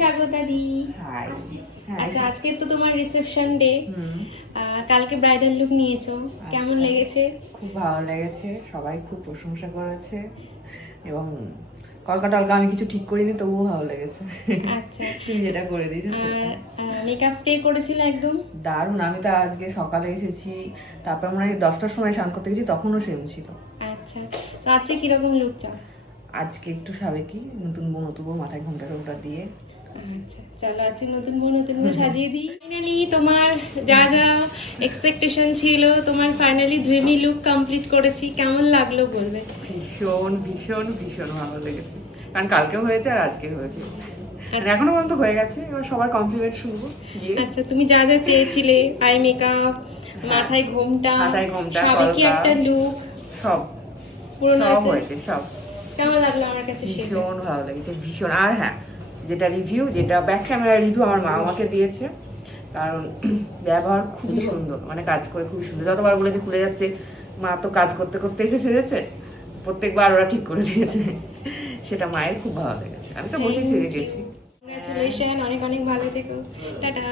স্বাগতা দি। High. আচ্ছা, আজকে তো তোমার রিসেপশন ডে। কালকে ব্রাইডাল লুক নিয়েছো, কেমন লেগেছে? খুব ভালো লেগেছে, সবাই খুব প্রশংসা করেছে এবং কলকা টলকা আমি কিছু ঠিক করিনি, তবুও ভালো লেগেছে। আচ্ছা, তুমি যেটা করে দিয়েছো সেটা মেকআপ স্টে করেছিল একদম দারুণ। আমি তো আজকে সকালে এসেছি, তারপর মনে হয় 10টার সময় স্নান করতে গেছি, তখনও সেম ছিল। আচ্ছা, তো আজকে কিরকম লুক চাও? আজকে একটু সাবেকি, নতুন বউ মাথায় ঘোমটা টোমটা দিয়ে। আচ্ছা, চলো আজকে নতুন বউ সাজিয়ে দিই। ফাইনালি তোমার যা যা এক্সপেকটেশন ছিল, তোমার ফাইনালি ড্রিমি লুক কমপ্লিট করেছি, কেমন লাগলো বলবে? ভীষণ ভীষণ ভীষণ ভালো লেগেছে, কারণ কালকেও হয়েছে আর আজকে হয়েছে, মানে এখনো পর্যন্ত হয়ে গেছে। এবার সবার কমপ্লিমেন্ট শুনবো গিয়ে। আচ্ছা, তুমি যা যা চেয়েছিলে, আই মেকআপ, মাথায় ঘোমটা, সাবেকি একটা লুক, সব পুরো সব হয়েছে, সব কেমন লাগলো? আমার কাছে ভীষণ ভালো লেগেছে, ভীষণ। আর হ্যাঁ, যেটা রিভিউ, যেটা ব্যাক ক্যামেরা রিভিউ আমার মা আমাকে দিয়েছে, কারণ ব্যবহার খুবই সুন্দর, মানে কাজ করে খুবই সুন্দর। যতবার বলেছে খুলে যাচ্ছে, মা তো কাজ করতে করতে এসে সেজেছে, প্রত্যেকবার ওরা ঠিক করে দিয়েছে, সেটা মায়ের খুব ভালো লেগেছে। আমি তো বসেই সেরে গেছি। কংগ্রাচুলেশন, অনেক অনেক ভালো থেকো, টাটা।